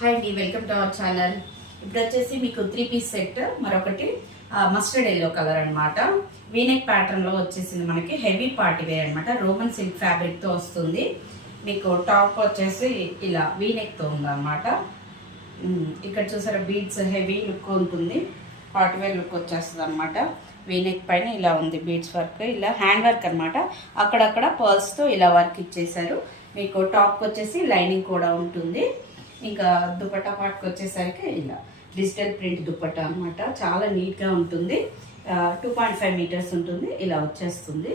Hi అండి, welcome to our channel. ఇప్పుడు వచ్చేసి మీకు 3 పీస్ సెట్, మరొకటి మస్టర్డ్ ఎల్లో కలర్ అనమాట. వీనెక్ ప్యాటర్న్ లో వచ్చేసింది. మనకి హెవీ పార్టీ వేర్ అనమాట. రోమన్ సిల్క్ ఫ్యాబ్రిక్ తో వస్తుంది. మీకు టాప్ వచ్చేసి ఇలా వీనెక్ తో ఉంది అనమాట. ఇక్కడ చూసారా, బీడ్స్ హెవీ లుక్ ఉంటుంది. పార్టీ వేర్ లుక్ వచ్చేస్తుంది అనమాట. వీనెక్ పైన ఇలా ఉంది బీడ్స్ వర్క్, ఇలా హ్యాండ్ వర్క్ అనమాట. అక్కడక్కడ పర్ల్స్ తో ఇలా వర్క్ ఇచ్చేసారు. మీకు టాప్ వచ్చేసి లైనింగ్ కూడా ఉంటుంది. ఇంకా దుపట్టా పార్ట్కి వచ్చేసరికి ఇలా డిజిటల్ ప్రింట్ దుపట్టా అనమాట. చాలా నీట్గా ఉంటుంది. 2.5 మీటర్స్ ఉంటుంది. ఇలా వచ్చేస్తుంది.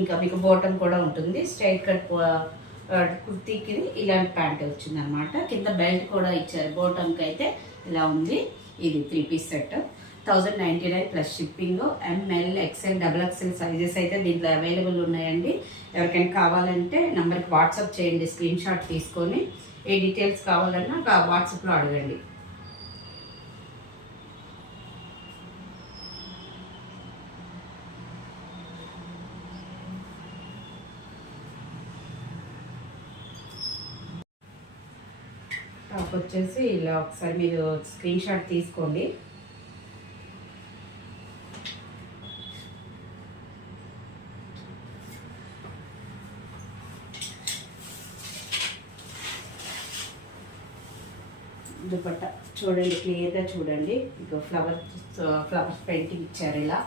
ఇంకా మీకు బాటమ్ కూడా ఉంటుంది. స్ట్రైట్ కట్ కుర్తీకి ఇలాంటి ప్యాంట్ వచ్చింది అనమాట. కింద బెల్ట్ కూడా ఇచ్చారు. బాటమ్కి అయితే ఇలా ఉంది. ఇది 3 piece set 1099 plus shipping. ML, XL, XXL sizes అయితే దీంట్లో అవైలబుల్ ఉన్నాయండి. ఎవరికైనా కావాలంటే నెంబర్కి వాట్సాప్ చేయండి. స్క్రీన్ షాట్ తీసుకొని ఏ డీటెయిల్స్ కావాలన్నా వాట్సాప్లో అడగండి. టాప్ వచ్చేసి ఇలా ఒకసారి మీరు స్క్రీన్ షాట్ తీసుకోండి. దుపట్టా చూడండి, క్లియర్గా చూడండి. ఇక ఫ్లవర్స్ పెయింటింగ్ ఇచ్చారు ఇలా.